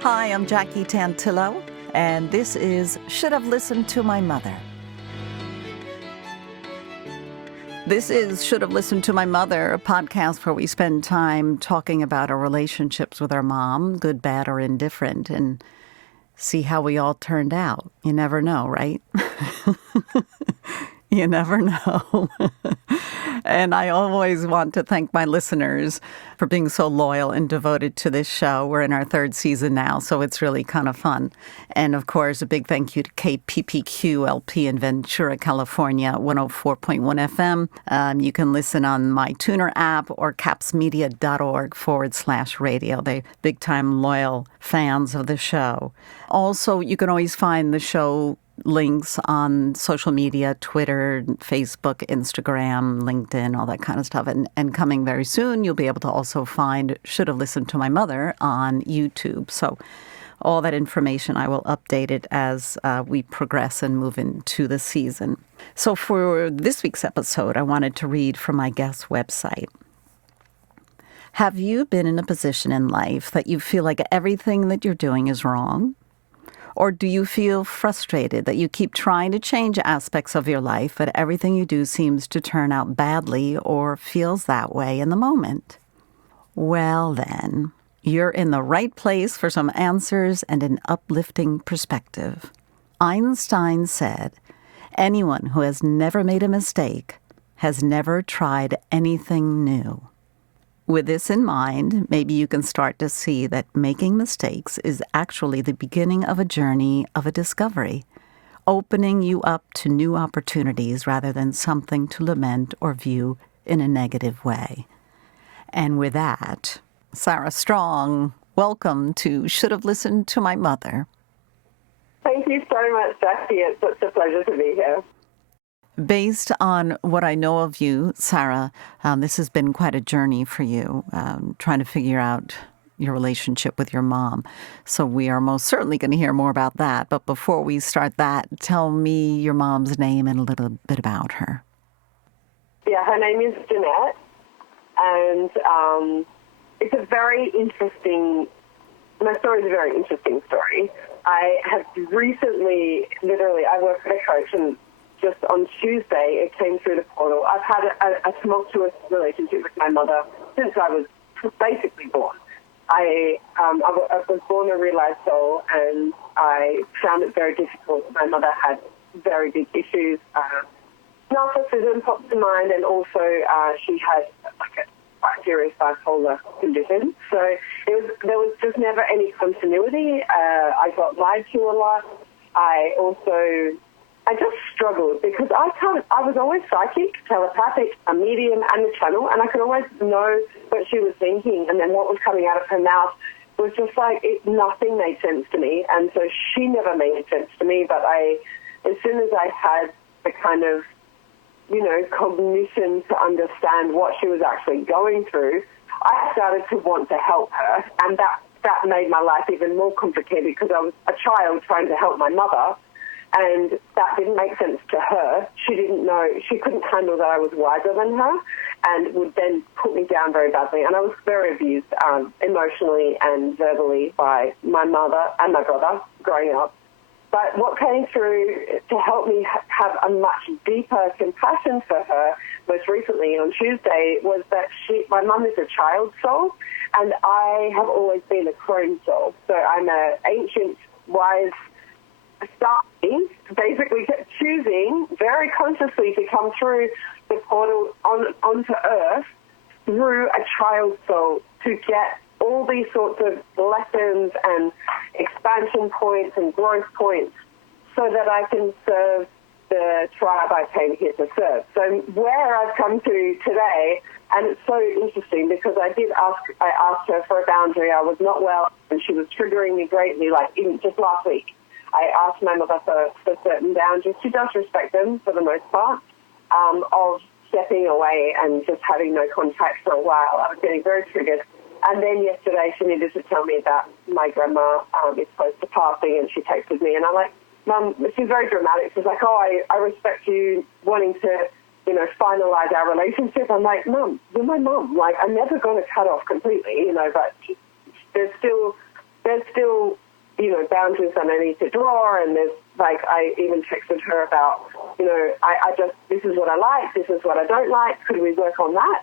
Hi, I'm Jackie Tantillo, and this is Should Have Listened to My Mother. This is Should Have Listened to My Mother, a podcast where we spend time talking about our relationships with our mom, good, bad, or indifferent, and see how we all turned out. You never know, right? You never know. And I always want to thank my listeners for being so loyal and devoted to this show. We're in our third season now, so it's really kind of fun. And, of course, a big thank you to KPPQ-LP in Ventura, California, 104.1 FM. You can listen on my Tuner app or capsmedia.org/radio. They're big-time loyal fans of the show. Also, you can always find the show links on social media, Twitter, Facebook, Instagram, LinkedIn, all that kind of stuff. And coming very soon, you'll be able to also find Should Have Listened to My Mother on YouTube. So all that information, I will update it as we progress and move into the season. So for this week's episode, I wanted to read from my guest's website. Have you been in a position in life that you feel like everything that you're doing is wrong? Or do you feel frustrated that you keep trying to change aspects of your life, but everything you do seems to turn out badly or feels that way in the moment? Well, then, you're in the right place for some answers and an uplifting perspective. Einstein said, "Anyone who has never made a mistake has never tried anything new." With this in mind, maybe you can start to see that making mistakes is actually the beginning of a journey of a discovery, opening you up to new opportunities rather than something to lament or view in a negative way. And with that, Sarah Strong, welcome to Should Have Listened to My Mother. Thank you so much, Jackie. It's such a pleasure to be here. Based on what I know of you, Sarah, this has been quite a journey for you, trying to figure out your relationship with your mom. So we are most certainly going to hear more about that. But before we start that, tell me your mom's name and a little bit about her. Yeah, her name is Jeanette, and it's a very interesting, my story is a very interesting story. I have recently, I work at a coach, and just on Tuesday, it came through the portal. I've had a tumultuous relationship with my mother since I was basically born. I was born a realized soul, and I found it very difficult. My mother had very big issues. Narcissism popped to mind, and also she had like a quite serious bipolar condition. So there was just never any continuity. I got lied to a lot. I just struggled because I was always psychic, telepathic, a medium, and a channel, and I could always know what she was thinking, and then what was coming out of her mouth was just like nothing made sense to me, and so she never made sense to me. But as soon as I had the kind of, cognition to understand what she was actually going through, I started to want to help her, and that made my life even more complicated because I was a child trying to help my mother. And that didn't make sense to her. She didn't know, she couldn't handle that I was wiser than her and would then put me down very badly. And I was very abused emotionally and verbally by my mother and my brother growing up. But what came through to help me have a much deeper compassion for her most recently on Tuesday was that my mum is a child soul, and I have always been a crone soul. So I'm an ancient, wise, starting, basically choosing very consciously to come through the portal onto Earth through a child soul to get all these sorts of lessons and expansion points and growth points so that I can serve the tribe I came here to serve. So where I've come to today, and it's so interesting because I asked her for a boundary. I was not well, and she was triggering me greatly, like even just last week. I asked my mother for certain boundaries. She does respect them for the most part, of stepping away and just having no contact for a while. I was getting very triggered. And then yesterday she needed to tell me that my grandma is close to passing, and she texted me. And I'm like, Mum, she's very dramatic. She's like, I respect you wanting to, finalize our relationship. I'm like, Mum, you're my mum. Like, I'm never going to cut off completely, but there's still there's still, boundaries that I need to draw, and there's, I even texted her about, this is what I like, this is what I don't like, could we work on that?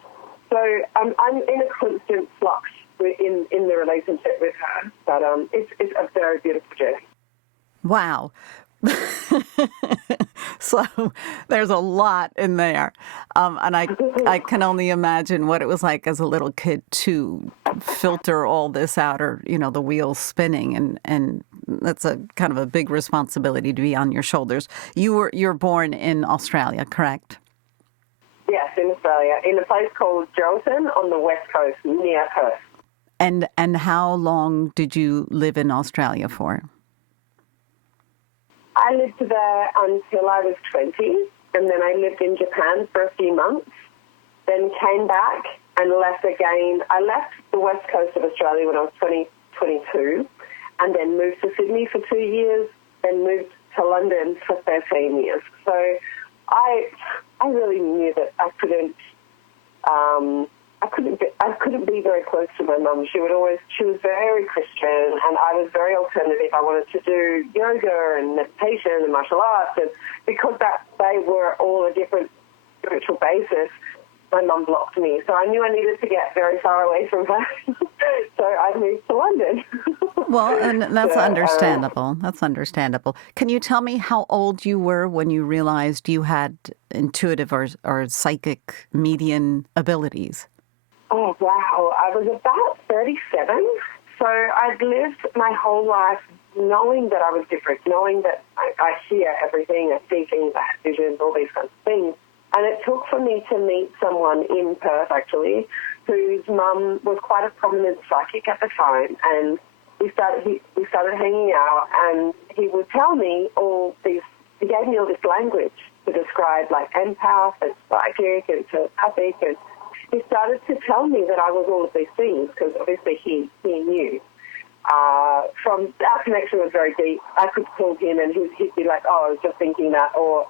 So I'm in a constant flux in the relationship with her, but it's a very beautiful journey. Wow. So there's a lot in there. And I can only imagine what it was like as a little kid to filter all this out, or, the wheels spinning. And that's a kind of a big responsibility to be on your shoulders. You're born in Australia, correct? Yes, in Australia, in a place called Geraldton on the west coast, near Perth. And how long did you live in Australia for? I lived there until I was 20, and then I lived in Japan for a few months, then came back and left again. I left the west coast of Australia when I was 22, and then moved to Sydney for 2 years, then moved to London for 13 years. So I really knew that I couldn't be very close to my mum. She was very Christian, and I was very alternative. I wanted to do yoga and meditation and martial arts, and because they were all a different spiritual basis, my mum blocked me. So I knew I needed to get very far away from her. So I moved to London. Well, and that's understandable. That's understandable. Can you tell me how old you were when you realized you had intuitive or psychic medium abilities? Oh, wow. I was about 37. So I'd lived my whole life knowing that I was different, knowing that I hear everything, I see things, I have visions, all these kinds of things. And it took for me to meet someone in Perth, actually, whose mum was quite a prominent psychic at the time. And we started hanging out, and he would tell me he gave me all this language to describe, empath and psychic and telepathic, and he started to tell me that I was all of these things, because obviously he knew. Our connection was very deep. I could call him and he'd be like, oh, I was just thinking that, or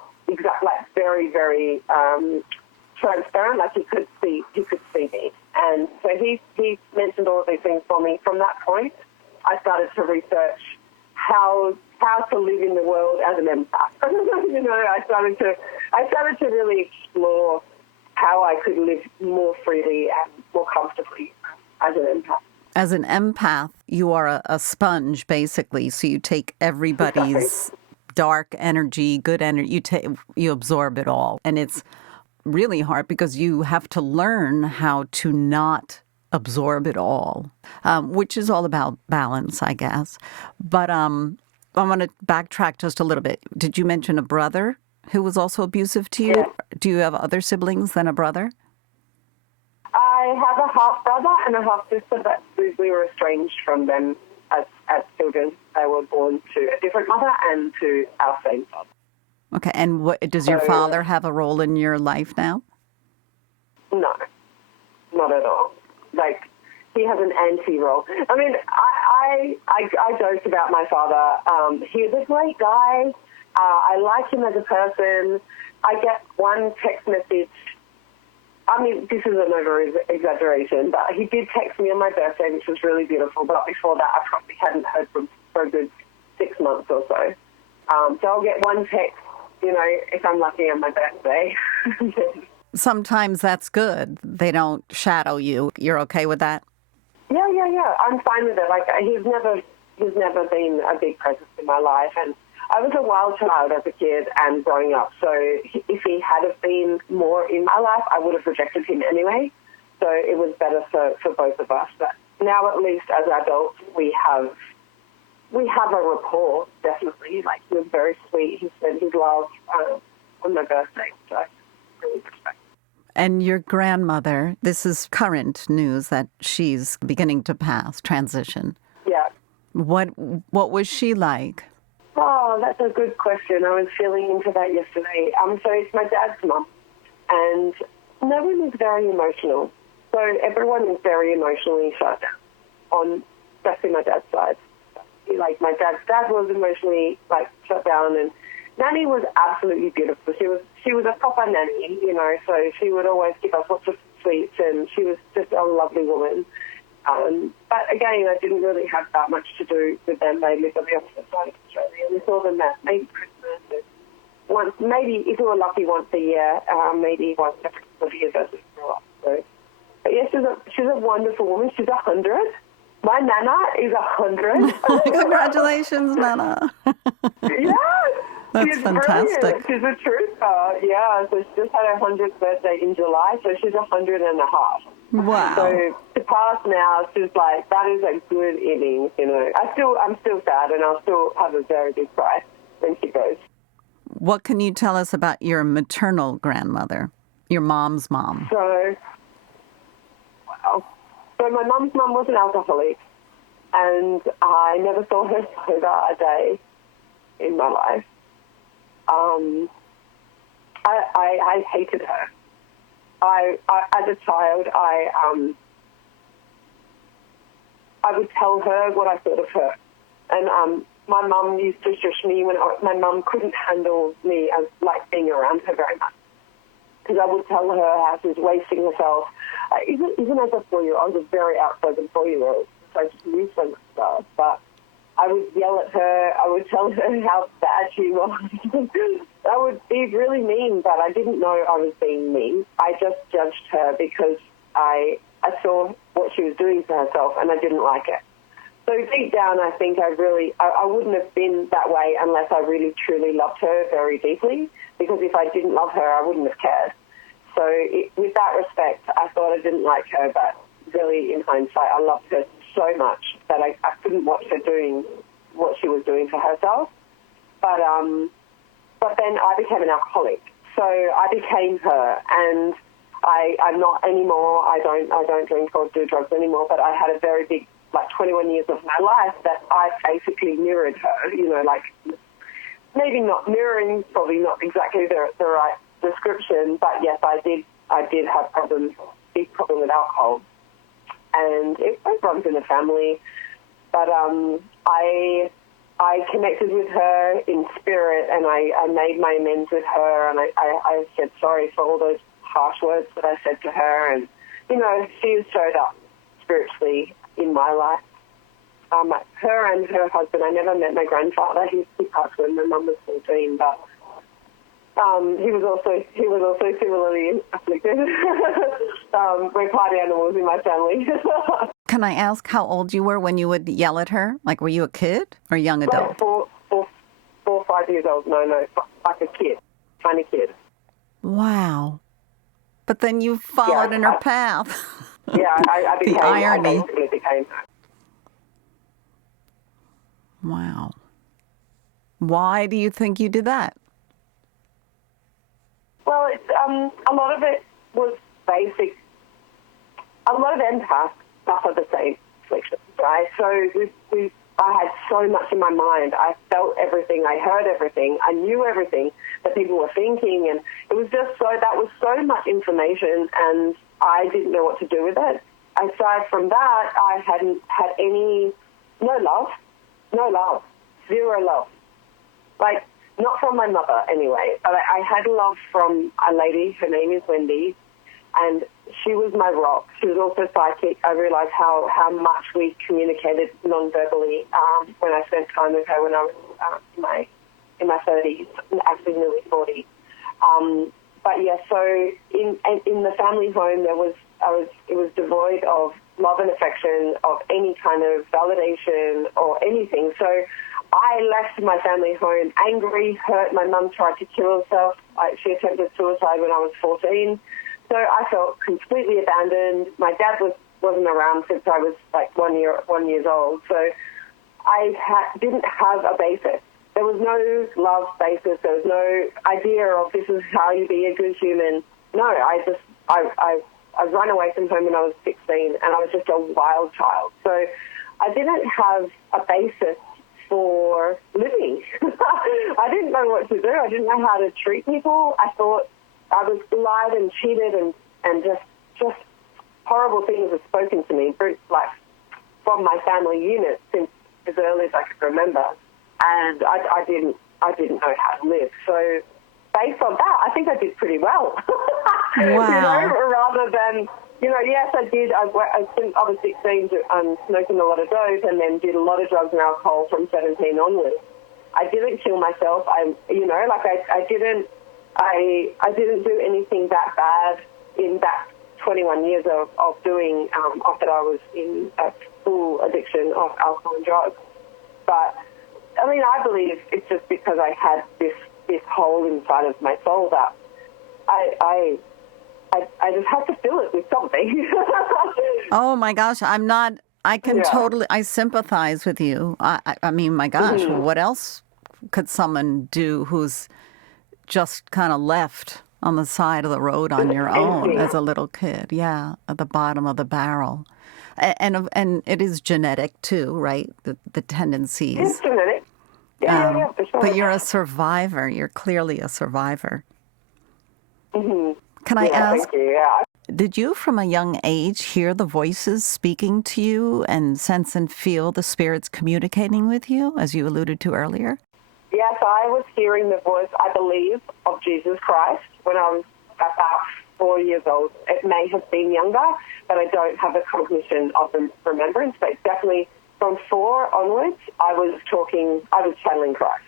very, very transparent, he could see me. And so he mentioned all of these things for me. From that point, I started to research how to live in the world as an empath. I started to really explore how I could live more freely and more comfortably as an empath. As an empath, you are a sponge, basically. So you take everybody's dark energy, good energy, you absorb it all. And it's really hard because you have to learn how to not absorb it all, which is all about balance, I guess. But I want to backtrack just a little bit. Did you mention a brother who was also abusive to you? Yeah. Do you have other siblings than a brother? I have a half-brother and a half-sister, but we were estranged from them as children. They were born to a different mother and to our same father. Okay, and does your father have a role in your life now? No, not at all. He has an anti-role. I mean, I joke about my father. He's a great guy. I like him as a person. I get one text message. I mean, this is an over-exaggeration, but he did text me on my birthday, which was really beautiful. But before that, I probably hadn't heard from him for a good 6 months or so. So I'll get one text, if I'm lucky on my birthday. Sometimes that's good. They don't shadow you. You're okay with that? Yeah. I'm fine with it. He's never been a big presence in my life, and I was a wild child as a kid and growing up, so if he had have been more in my life, I would have rejected him anyway. So it was better for both of us. But now, at least as adults, we have a rapport, definitely. He was very sweet. He said his love on my birthday, so I really respect. And your grandmother, this is current news that she's beginning to transition. Yeah. What was she like? Oh, that's a good question. I was feeling into that yesterday. So it's my dad's mum, and no one is very emotional. So everyone is very emotionally shut down, especially my dad's side. My dad's dad was emotionally, shut down, and Nanny was absolutely beautiful. She was a proper nanny, so she would always give us lots of sweets, and she was just a lovely woman. But again, I didn't really have that much to do with them. They lived on the opposite side of Australia, and we saw them at maybe Christmas, and once, maybe if we were lucky, once a year, maybe once every couple of years as we grew up. So, but yeah, she's a wonderful woman. She's 100. My Nana is 100. Congratulations, Nana. Yeah. That's she's fantastic. Brilliant. She's a trooper. Yeah, so she just had her 100th birthday in July, so she's 100 and a half. Wow. So to pass now, she's like, that is a good innings, you know. I'm still sad, and I'll still have a very big cry when she goes. What can you tell us about your maternal grandmother, your mom's mom? So my mum's mum was an alcoholic, and I never saw her sober a day in my life. I hated her. As a child, I would tell her what I thought of her, and my mum used to shush me when my mum couldn't handle me as like being around her very much, because I would tell her how she was wasting herself. Even as a 4-year-old, I was a very outspoken 4-year-old, so I just knew so much stuff. But I would yell at her. I would tell her how bad she was. I would be really mean, but I didn't know I was being mean. I just judged her because I saw what she was doing to herself, and I didn't like it. So deep down, I think I wouldn't have been that way unless I really, truly loved her very deeply, because if I didn't love her, I wouldn't have cared. So with that respect, I thought I didn't like her, but really, in hindsight, I loved her so much that I couldn't watch her doing what she was doing to herself. But then I became an alcoholic, so I became her, and I'm not anymore. I don't drink or do drugs anymore. But I had a very big, 21 years of my life that I basically mirrored her. You know, maybe not mirroring, probably not exactly the right description, but yes, I did have big problem with alcohol, and it runs in the family. But I connected with her in spirit, and I made my amends with her, and I said sorry for all those harsh words that I said to her, and you know, she has showed up spiritually in my life. Her and her husband. I never met my grandfather. He passed when my mum was 14, but he was also similarly afflicted. We're party animals in my family. Can I ask how old you were when you would yell at her? Like, were you a kid or young adult? 4 or 5 years old. No, like a kid, tiny kid. Wow. But then you followed in her path. Yeah, I became, the irony. I basically became her. Wow. Why do you think you did that? Well, it's, a lot of it was basic. A lot of empaths suffer the same afflictions, right? So I had so much in my mind. I felt everything. I heard everything. I knew everything that people were thinking, and it was just that was so much information, and I didn't know what to do with it. Aside from that, I hadn't had no love, zero love. Not from my mother anyway, but I had love from a lady, her name is Wendy, and she was my rock. She was also psychic. I realized how much we communicated non-verbally when I spent time with her when I was in my 30s, actually nearly 40. But yeah, so in the family home, it was devoid of love and affection, of any kind of validation or anything. So I left my family home angry, hurt. My mum tried to kill herself. She attempted suicide when I was 14. So I felt completely abandoned. My dad wasn't around since I was 1 year old. So I didn't have a basis. There was no love basis. There was no idea of this is how you be a good human. No, I ran away from home when I was 16, and I was just a wild child. So I didn't have a basis for living. I didn't know what to do. I didn't know how to treat people. I thought I was lied and cheated, and just horrible things were spoken to me, from my family unit since as early as I could remember. And I didn't know how to live. So based on that, I think I did pretty well. Wow. Rather than, yes, I did. I was 16 smoking a lot of dope and then did a lot of drugs and alcohol from 17 onwards. I didn't kill myself. I didn't do anything that bad in that 21 years of doing, that I was in a full addiction of alcohol and drugs. But, I believe it's just because I had this hole inside of my soul that I just had to fill it with something. Oh, my gosh. I can totally, I sympathize with you. I mean, my gosh, what else could someone do who's just kind of left on the side of the road on your own as a little kid? Yeah, at the bottom of the barrel. And it is genetic too, right? The tendencies. It's genetic. Yeah, for sure. But you're a survivor. You're clearly a survivor. Mm-hmm. Can I ask, thank you. Yeah. did you from a young age hear the voices speaking to you and sense and feel the spirits communicating with you, as you alluded to earlier? Yes, I was hearing the voice, I believe, of Jesus Christ when I was about 4 years old. It may have been younger, but I don't have a cognition of the remembrance. But definitely from 4 onwards, I was channeling Christ.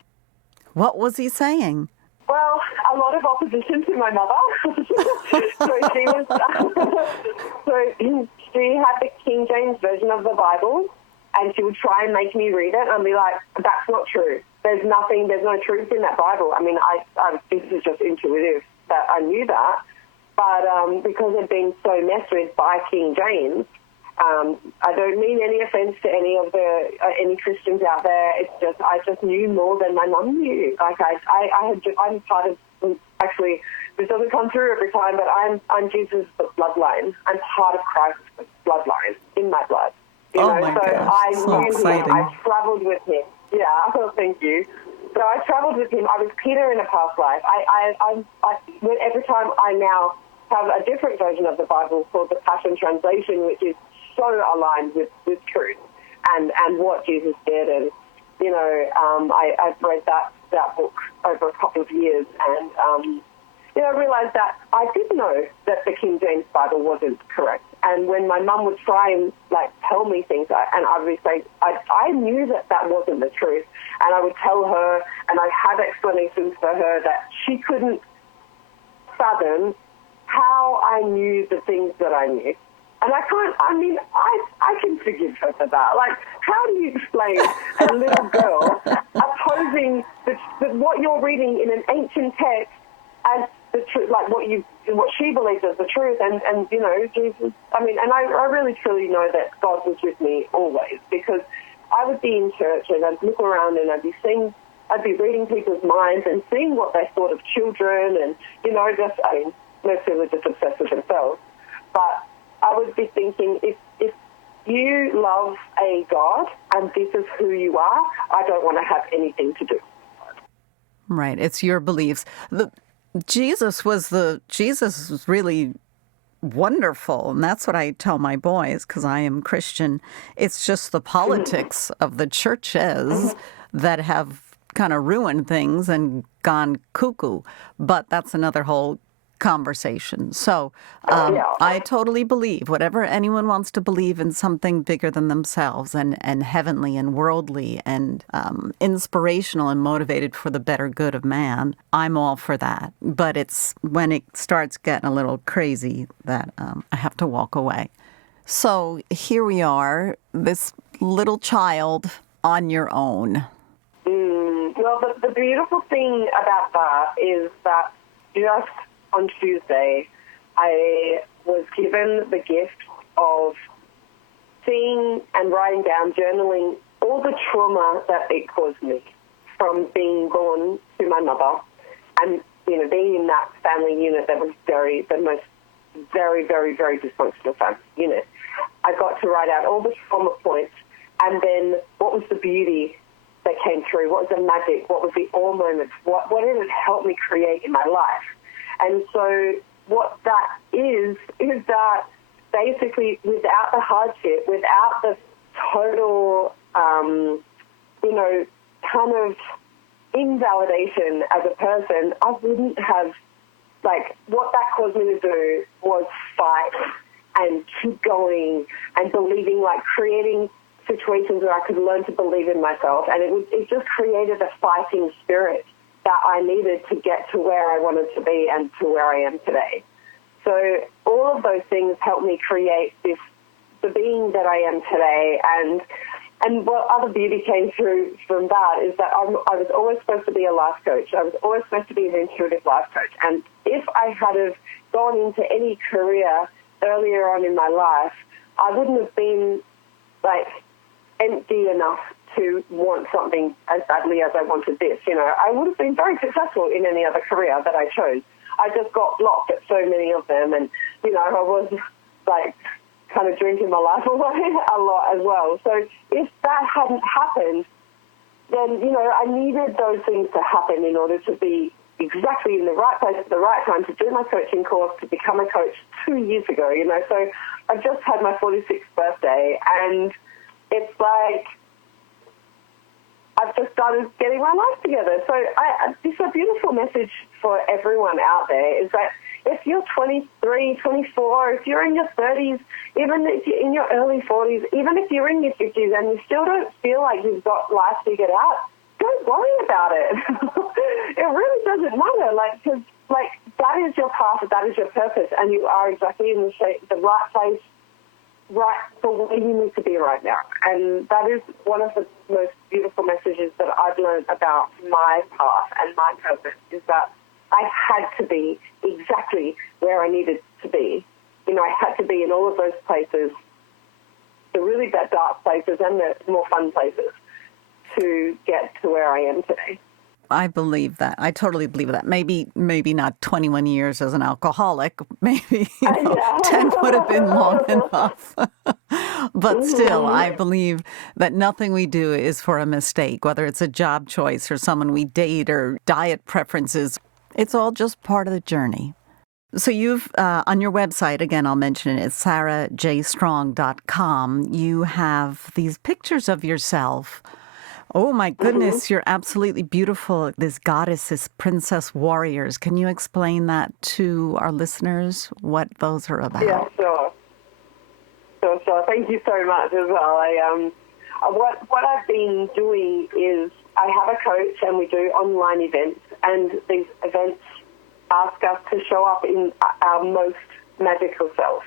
What was he saying? Well, a lot of opposition to my mother. She had the King James version of the Bible, and she would try and make me read it, and I'd be like, that's not true. There's no truth in that Bible. I mean, this is just intuitive that I knew that, but because it had been so messed with by King James, I don't mean any offense to any Christians out there. It's just I just knew more than my mum knew. Like I'm part of. Actually, this doesn't come through every time, but I'm Jesus' bloodline. I'm part of Christ's bloodline in my blood. My gosh, I so knew exciting. him. I travelled with him. Yeah, well, thank you. So I travelled with him. I was Peter in a past life. Every time I now have a different version of the Bible called the Passion Translation, which is so aligned with truth and what Jesus did. And, I've read that book over a couple of years and, I realized that I did know that the King James Bible wasn't correct. And when my mum would try and, tell me things, and I would say, I knew that wasn't the truth. And I would tell her, and I had explanations for her that she couldn't fathom how I knew the things that I knew. And I can forgive her for that. How do you explain a little girl opposing what you're reading in an ancient text as the truth, what she believes as the truth, and Jesus. And I really truly know that God was with me always, because I would be in church and I'd look around and I'd be reading people's minds and seeing what they thought of children, and most people are just obsessed with themselves. But I would be thinking, if you love a God and this is who you are, I don't want to have anything to do. Right, it's your beliefs. Jesus was really wonderful, and that's what I tell my boys, because I am Christian. It's just the politics of the churches that have kind of ruined things and gone cuckoo. But that's another whole conversation. So I totally believe whatever anyone wants to believe in, something bigger than themselves and heavenly and worldly and inspirational and motivated for the better good of man. I'm all for that. But it's when it starts getting a little crazy that I have to walk away. So here we are, this little child on your own. Well, the beautiful thing about that is that just on Tuesday, I was given the gift of seeing and writing down, journaling all the trauma that it caused me from being born to my mother and, being in that family unit that was very, very, very dysfunctional family unit. I got to write out all the trauma points, and then what was the beauty that came through, what was the magic, what was the awe moments, what did it help me create in my life. And so what that is that basically without the hardship, without the total, kind of invalidation as a person, I wouldn't have like, what that caused me to do was fight and keep going and believing, like, creating situations where I could learn to believe in myself. And it just created a fighting spirit that I needed to get to where I wanted to be and to where I am today. So all of those things helped me create the being that I am today. And what other beauty came through from that is that I was always supposed to be a life coach. I was always supposed to be an intuitive life coach. And if I had have gone into any career earlier on in my life, I wouldn't have been, like, empty enough to want something as badly as I wanted this. You know, I would have been very successful in any other career that I chose. I just got blocked at so many of them, and, you know, I was, like, kind of drinking my life away a lot as well. So if that hadn't happened, then, you know, I needed those things to happen in order to be exactly in the right place at the right time to do my coaching course, to become a coach 2 years ago, you know. So I just had my 46th birthday, and it's like I've just started getting my life together. So it's a beautiful message for everyone out there is that if you're 23, 24, if you're in your 30s, even if you're in your early 40s, even if you're in your 50s and you still don't feel like you've got life figured out, don't worry about it. It really doesn't matter, like, because, like, that is your path, that is your purpose, and you are exactly in the right place, right for where you need to be right now. And that is one of the most beautiful messages that I've learned about my path and my purpose, is that I had to be exactly where I needed to be. You know, I had to be in all of those places, the really bad, dark places and the more fun places, to get to where I am today. I believe that. I totally believe that. Maybe not 21 years as an alcoholic. Maybe 10 would have been long enough. But still, I believe that nothing we do is for a mistake, whether it's a job choice or someone we date or diet preferences. It's all just part of the journey. So you've, on your website, again, I'll mention it, it's sarahjstrong.com. You have these pictures of yourself. Oh, my goodness, You're absolutely beautiful. This goddess, this princess warriors. Can you explain that to our listeners, what those are about? Yeah, sure. Thank you so much as well. What I've been doing is I have a coach and we do online events, and these events ask us to show up in our most magical self.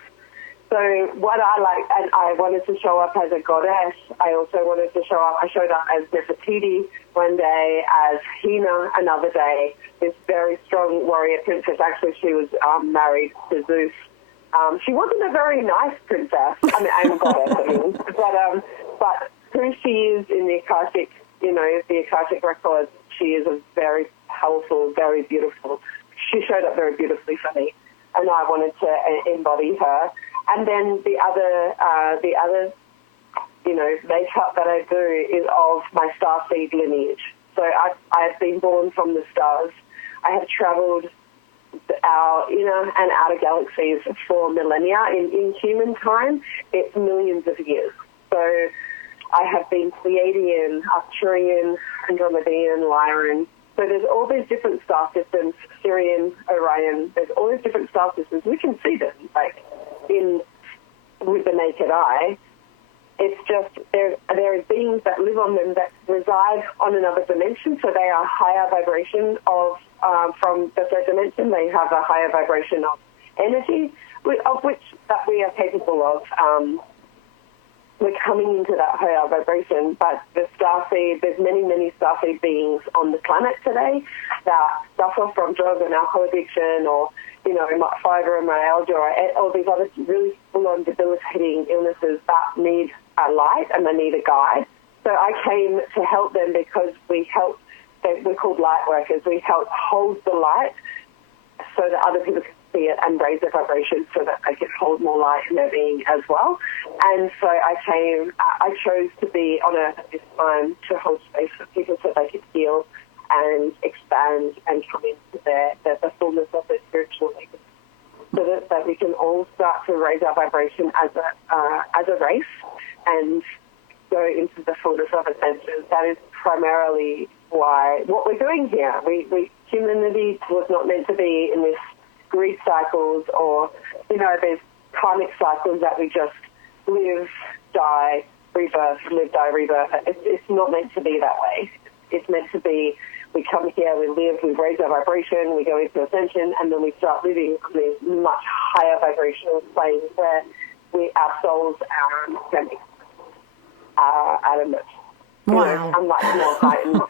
So what I like, and I wanted to show up as a goddess. I also wanted to I showed up as Nefertiti one day, as Hina another day, this very strong warrior princess. Actually, she was married to Zeus. She wasn't a very nice princess. I mean, I'm a goddess, but who she is in the Akashic, you know, the Akashic records, she is a very powerful, very beautiful. She showed up very beautifully for me, and I wanted to embody her. And then the other, you know, makeup that I do is of my starseed lineage. So I've been born from the stars. I have traveled our inner and outer galaxies for millennia. In human time, it's millions of years. So I have been Pleiadian, Arcturian, Andromedan, Lyran. So there's all these different star systems, Sirian, Orion. There's all these different star systems. We can see them, like, with the naked eye. It's just there are beings that live on them that reside on another dimension, so they are higher vibration from the third dimension. They have a higher vibration of energy, of which that we are capable of. We're coming into that higher vibration, but the starseed, there's many, many starseed beings on the planet today that suffer from drug and alcohol addiction, or, you know, fibromyalgia, or all these other really full-on debilitating illnesses that need a light and they need a guide. So I came to help them because we're called light workers. We help hold the light so that other people can see it and raise their vibration so that they can hold more light in their being as well. And so I chose to be on Earth at this time to hold space for people so they could heal and expand and come into the fullness of their spiritual nature, so that we can all start to raise our vibration as a race and go into the fullness of ascension. That is primarily what we're doing here. Humanity was not meant to be in this grief cycles or, there's karmic cycles that we just live, die, rebirth, live, die, rebirth. It's not meant to be that way. It's meant to be, we come here, we live, we raise our vibration, we go into ascension, and then we start living on these much higher vibrational planes where our souls are adamant. Wow. I'm much more heightened.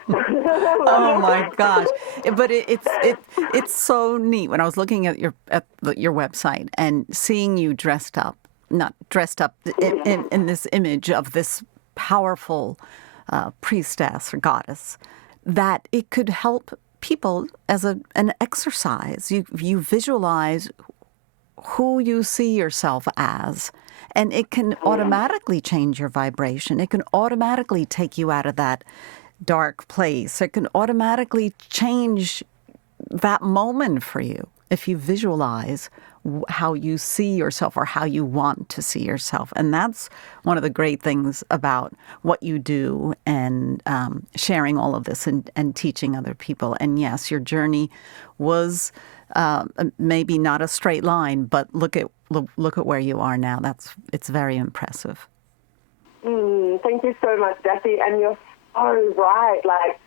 Oh my gosh! But it's so neat. When I was looking at your website and seeing you not dressed up in this image of this powerful priestess or goddess, that it could help people as an exercise. You visualize who you see yourself as. And it can automatically change your vibration. It can automatically take you out of that dark place. It can automatically change that moment for you if you visualize how you see yourself or how you want to see yourself. And that's one of the great things about what you do and sharing all of this and teaching other people. And yes, your journey was maybe not a straight line, but look at where you are now. It's very impressive. Thank you so much, Jackie. And you're so right. Like,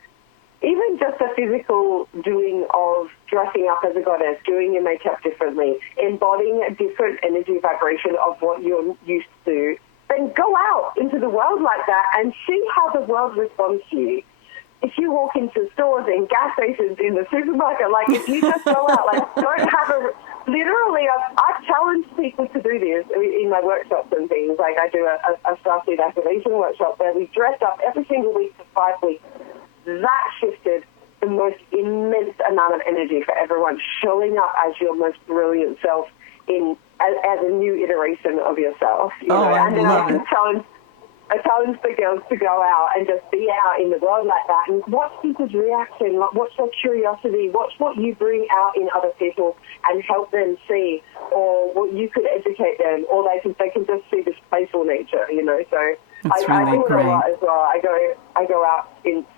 even just the physical doing of dressing up as a goddess, doing your makeup differently, embodying a different energy vibration of what you're used to, then go out into the world like that and see how the world responds to you. If you walk into stores and gas stations in the supermarket, like if you just go out, like don't have literally, I've challenged people to do this in my workshops and things. Like I do a Starseed activation workshop where we dress up every single week for 5 weeks. That shifted the most immense amount of energy for everyone, showing up as your most brilliant self as a new iteration of yourself. You know? And then I challenge the girls to go out and just be out in the world like that and watch people's reaction, like watch their curiosity, watch what you bring out in other people and help them see, or what you could educate them, or they can just see this playful nature, you know. So That's I really do it great. a lot as well. I go out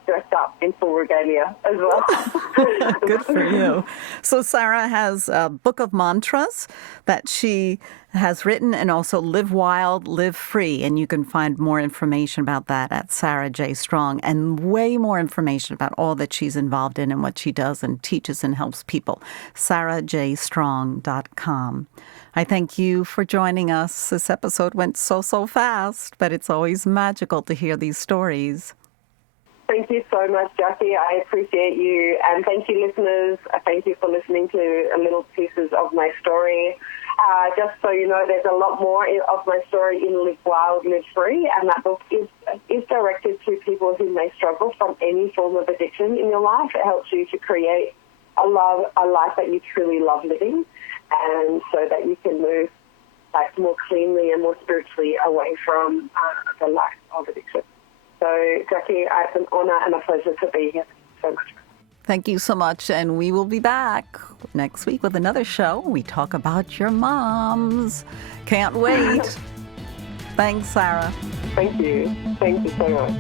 dressed up in full regalia as well. Good for you. So Sarah has a book of mantras that she has written, and also Live Wild, Live Free. And you can find more information about that at Sarah J. Strong, and way more information about all that she's involved in and what she does and teaches and helps people. sarahjstrong.com. I thank you for joining us. This episode went so fast, but it's always magical to hear these stories. Thank you so much, Jackie. I appreciate you. And thank you, listeners. Thank you for listening to little pieces of my story. Just so you know, there's a lot more of my story in Live Wild, Live Free, and that book is directed to people who may struggle from any form of addiction in your life. It helps you to create a life that you truly love living, and so that you can move like more cleanly and more spiritually away from the life of addiction. So, Jackie, it's an honor and a pleasure to be here. Thank you so much. Thank you so much, and we will be back next week with another show. We talk about your moms. Can't wait. Thanks, Sarah. Thank you. Thank you so much.